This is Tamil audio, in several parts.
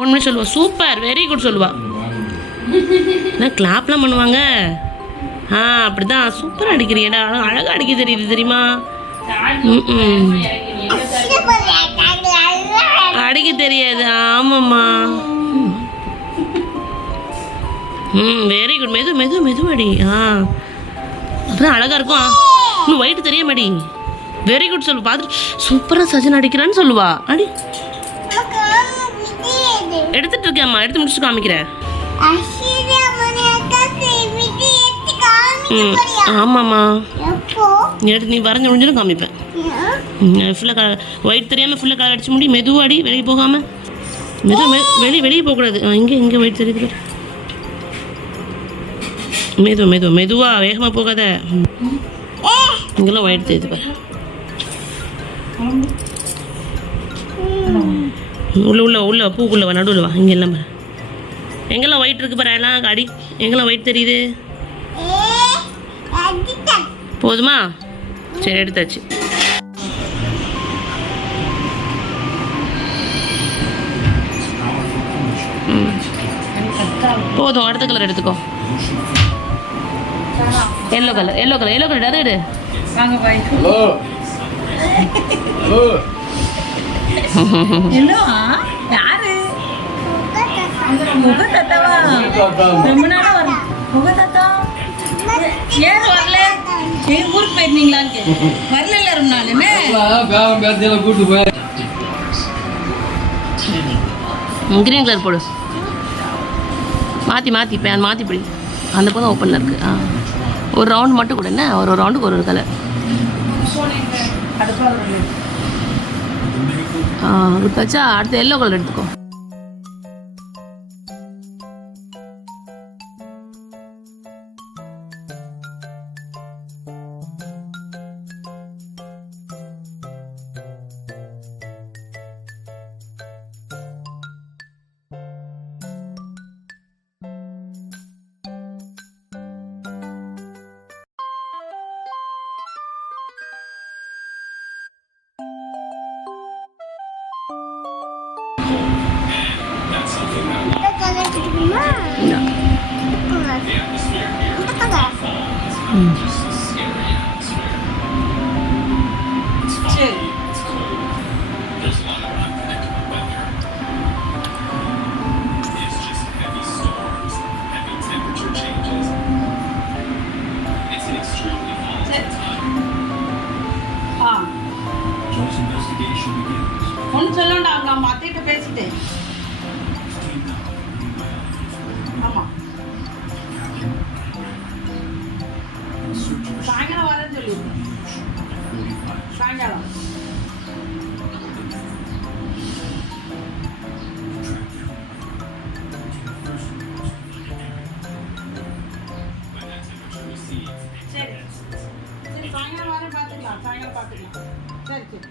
ஒன்று சொல்லுவா சூப்பர் வெரி குட் சொல்லுவா. நான் கிளாப்லாம் பண்ணுவாங்க. அப்படிதான் சூப்பராக அடிக்கிறியடா, அழகாக அடிக்க தெரியுது தெரியுமா? அடிக்க தெரியாது. ஆமாம்மா. Very good. மெது மெது மெதுவாடி. அப்பதான் அழகா இருக்கும். இன்னும் ஒயிட் தெரிய மாடி. வெரி குட் சொல்லு. பார்த்துட்டு சூப்பராக சஜன் அடிக்கிறான்னு சொல்லுவா. அடி எடுத்துட்டு இருக்கேம்மா, எடுத்து முடிச்சு காமிக்கிறேன். ஆமாம்மா, எடுத்து நீ வரைஞ்சி முடிஞ்சாலும் காமிப்பேன். ஃபுல்லாக கலர் ஒயிட் தெரியாமல் ஃபுல்லாக கலர் அடிச்சு முடி. மெதுவாடி, வெளியே போகாமல். வெளியே போகக்கூடாது. இங்கே ஒயிட் தெரியுது. மெதுவா வேகமாக போகாத. இங்கெல்லாம் ஒயிட் தெரியுது பாரு. உள்ள பூக்குள்ள வா, நடுவில் வா. இங்கெல்லாம் பாரு, எங்கெல்லாம் ஒயிட் இருக்கு பாரு. எல்லாம் அடி, எங்கெல்லாம் ஒயிட் தெரியுது. போதுமா? சரி, எடுத்தாச்சு. போதும், அடுத்த கலர் எடுத்துக்கோ. எல்லோ கலர் அது எடு. ஊருக்கு போயிருந்தீங்களான்னு வரல ரொம்ப நாள். கிரீன் கலர் போடு. மாற்றி பேன் மாற்றி பிடி. அந்த பக்கம் ஓப்பனில் இருக்குது. ஒரு ரவுண்டு மட்டும் கூட. என்ன ஒரு ரவுண்டுக்கு ஒரு கலர். கொடுத்தாச்சா? அடுத்து எல்லோ கலர் எடுத்துக்கோ. ஒன்று சொல்லண்டா, அவங்க அத்தைகிட்ட பேசிட்டேன். ஆமாம், சாயங்காலம் வரேன்னு சொல்லி. சாயங்காலம் சரி சரி, சாயங்காலம் வரேன். பார்த்துக்கலாம், சாயங்காலம் பார்த்துக்கலாம். சரி சரி.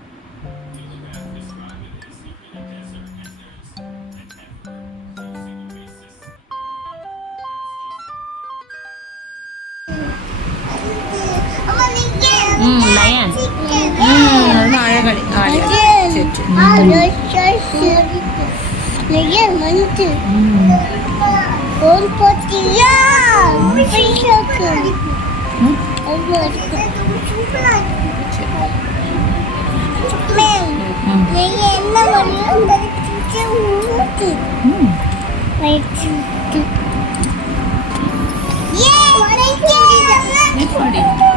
லயன் அழகடி. என்ன